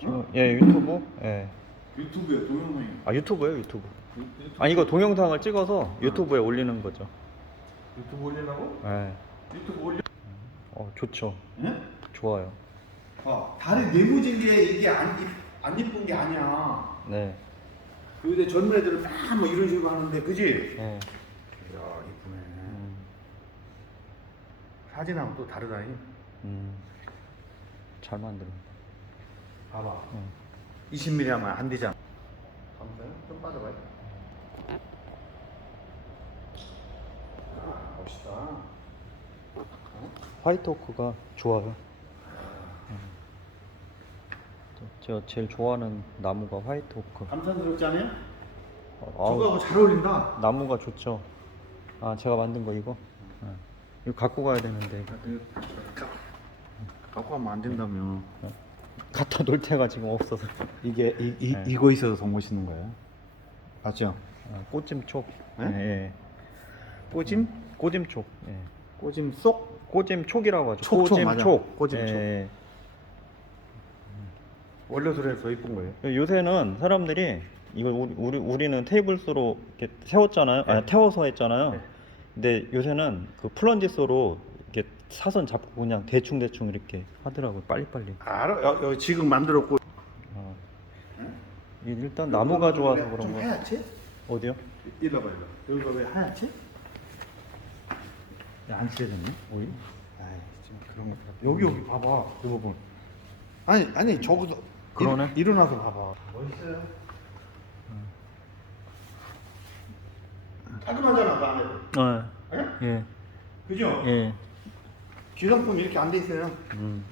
지금 예 유튜브 예. 유튜브에 동영상이 아 유튜브예요 유튜브. 유- 유튜브, 아 이거 동영상을 찍어서 유튜브에 올리는 거죠. 유튜브 올리려고? 예. 유튜브 올려? 어 좋죠. 응? 좋아요. 어 다리 내부진게 이게 안, 이- 안 이쁜 게 아니야 네. 요새 젊은 애들은 다뭐 이런 식으로 하는데 그지? 예. 이야 이쁘네 음, 사진하고 또 다르다니 음. 잘 만들어. 봐봐 응. 20mm 하면 안 되잖아 감사해요? 좀 빠져봐요 아 멋있다 화이트 오크가 좋아요. 음. 제가 제일 좋아하는 나무가 화이트 오크. 감탄스럽지 않아요? 어, 저거하고 잘 어울린다 나무가 좋죠. 아 제가 만든 거 이거. 예. 이거 갖고 가야 되는데 갖고 가면 안 된다며 갖다 놓을 데가 지금 없어서. 이게 이, 이, 네. 이거 있어서 더 멋있는 거예요 맞죠? 아, 꼬찜촉. 네? 예, 예. 꼬짐? 꼬찜촉. 예. 꼬짐 쏙? 꼬찜촉이라고 하죠. 촉, 촉, 맞아. 꼬찜촉. 꼬찜촉. 예, 원래 소리에서 더 이쁜 거예요 예. 요새는 사람들이 이걸 우리, 우리 우리는 테이블소로 이렇게 세웠잖아요. 네. 아 태워서 했잖아요. 네. 근데 요새는 그 플런지소로 이렇게 사선 잡고 그냥 대충 대충 이렇게 하더라고요. 빨리빨리. 알아? 여, 여, 지금 만들었고 어. 이- 일단 나무가 좋아서 좀 그런 거. 하얗지? 어디요? 이리 봐봐 이리 여기가 왜 하얗지? 안 칠해졌네? 어디? 아이 지금 그런 거 여기 여기 봐봐 그 부분 아니 아니 저기서 그러네. 일, 일어나서 봐봐 멋있어요 깔끔하잖아 그 안에 예. 예. 그죠? 예. 기성품 이렇게 안 돼 있어요 음.